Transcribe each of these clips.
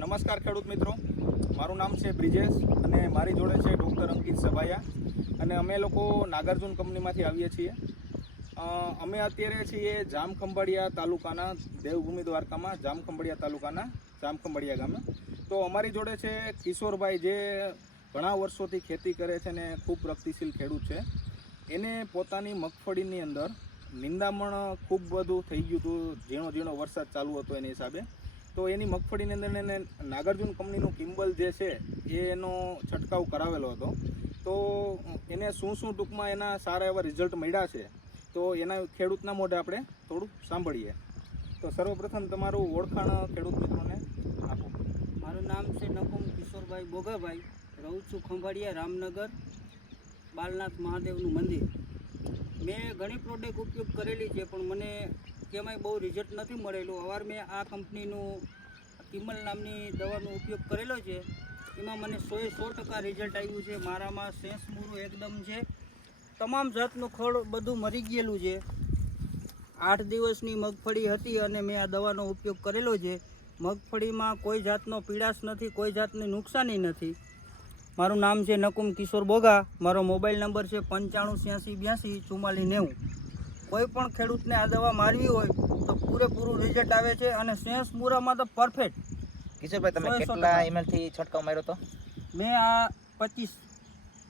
નમસ્કાર ખેડૂત મિત્રો. મારું નામ છે બ્રિજેશ અને મારી જોડે છે ડૉક્ટર અંકિત સભાયા. અને અમે લોકો નાગાર્જુન કંપનીમાંથી આવીએ છીએ. અમે અત્યારે છીએ જામખંભાળિયા તાલુકાના દેવભૂમિ દ્વારકામાં, જામખંભાળિયા તાલુકાના જામખંભાળિયા ગામે. તો અમારી જોડે છે કિશોરભાઈ જે ઘણા વર્ષોથી ખેતી કરે છે ને ખૂબ પ્રગતિશીલ ખેડૂત છે. એને પોતાની મગફળીની અંદર નિંદામણ ખૂબ બધું થઈ ગયું હતું. ઝીણો ઝીણો વરસાદ ચાલુ હતો એની હિસાબે. તો એની મગફળીની અંદર એને નાગાર્જુન કંપનીનું કિમ્બલ જે છે, એ એનો છંટકાવ કરાવેલો હતો. તો એને શું શું ટૂંકમાં એના સારા એવા રિઝલ્ટ મળ્યા છે, તો એના ખેડૂતના મોઢે આપણે થોડુંક સાંભળીએ. તો સર્વપ્રથમ તમારું ઓળખાણ ખેડૂત મિત્રોને આપો. મારું નામ છે નકુમ કિશોરભાઈ બોગાભાઈ. રહું છું ખંભાળિયા રામનગર, બાલનાથ મહાદેવનું મંદિર. મેં ઘણી પ્રોડક્ટ ઉપયોગ કરેલી છે, પણ મને તેમાંય બહુ રિઝલ્ટ નથી મળેલું. અવાર મેં આ કંપનીનું કિમલ નામની દવાનો ઉપયોગ કરેલો છે. એમાં મને સોએ સો ટકા રિઝલ્ટ આવ્યું છે. મારામાં સેન્સ મૂરું એકદમ છે. તમામ જાતનું ખોળ બધું મરી ગયેલું છે. આઠ દિવસની મગફળી હતી અને મેં આ દવાનો ઉપયોગ કરેલો છે. મગફળીમાં કોઈ જાતનો પીડાશ નથી, કોઈ જાતની નુકસાની નથી. મારું નામ છે નકુમ કિશોર બોગા. મારો મોબાઈલ નંબર છે પંચાણું છ્યાસી બ્યાસી ચુમ્માલીસ નેવું. કોઈ પણ ખેડૂતને આ દવા મારવી હોય તો પૂરેપૂરું રિઝલ્ટ આવે છે અને સેન્સ મૂરામાં તો પરફેક્ટ કિશોરભાઈ તમે કેટલા ml છંટકાવ માર્યો તો મેં આ પચીસ.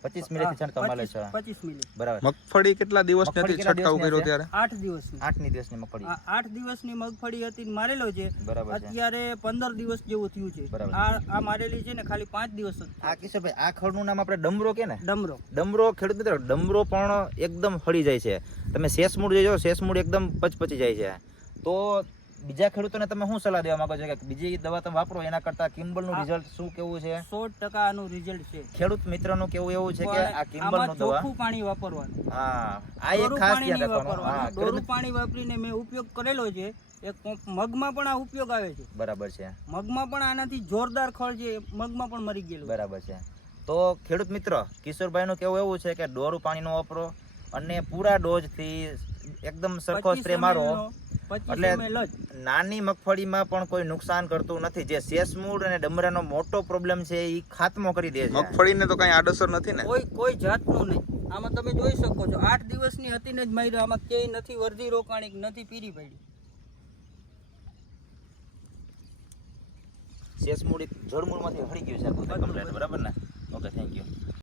પચીસ મિનિટથી છંટકાવ માર્યો છે. પચીસ મિનિટ. બરાબર. મગફળી કેટલા દિવસ નથી છંટકાવ કર્યો ત્યારે આઠ દિવસ આઠની દિવસની મગફળી. આ આઠ દિવસની મગફળી હતી ને મારેલો છે. બરાબર અત્યારે પંદર દિવસ જેવું થયું છે. બરાબર. આ આ મારેલી છે ને ખાલી પાંચ દિવસ જ આ કિશોરભાઈ આ ખડનું નામ આપણે ડમરો કે ને? ડમરો. ડમરો ખેડૂત મિત્રો ડમરો પણ એકદમ હળી જાય છે. તમે શેષમૂળ જોજો શેષમૂળ એકદમ પચપચી જાય છે. તો બીજા ખેડૂતોને તમે શું સલાહ દેવા માંગો છો? કે બીજી દવા તમે વાપરો એના કરતા કિમ્બલનું રિઝલ્ટ શું કેવું છે? સો ટકા નું રિઝલ્ટ છે. ખેડૂત મિત્રનું કેવું એવું છે કે પણ આ કિમ્બલનું દવા? પાણી વાપરવાનું. હા આ એક ખાસ ધ્યાન રાખવાનું. ડોરું પાણી વાપરીને મેં ઉપયોગ કરેલો છે. એક મગમાં પણ આ ઉપયોગ આવે છે. બરાબર છે. મગમાં પણ આનાથી જોરદાર ખળ છે મગમાં પણ મરી ગયેલું બરાબર છે. તો ખેડૂત મિત્ર કિશોરભાઈ નું કેવું એવું છે કે ડોરું પાણીનો વાપરો અને પૂરા ડોઝથી એકદમ સરખો 25 સ્પ્રે મારો. ml નો, 25 એટલે નાની મગફળીમાં પણ કોઈ નુકસાન કરતું નથી. જે શેષમૂળ અને ડમરાનો મોટો પ્રોબ્લેમ છે એ ખાતમો કરી દે છે. મગફળીને તો કઈ આડઅસર નથી ને? કોઈ કોઈ જાતનું નહીં. આમાં તમે જોઈ શકો છો આઠ દિવસની હતી ને જ માર્યો આમાં ક્યાંય નથી વર્ધી રોકાણી નથી પીરી પડી. શેષમૂળ જળમૂળમાંથી હળી ગયું છે. બરાબર ને? Okay thank you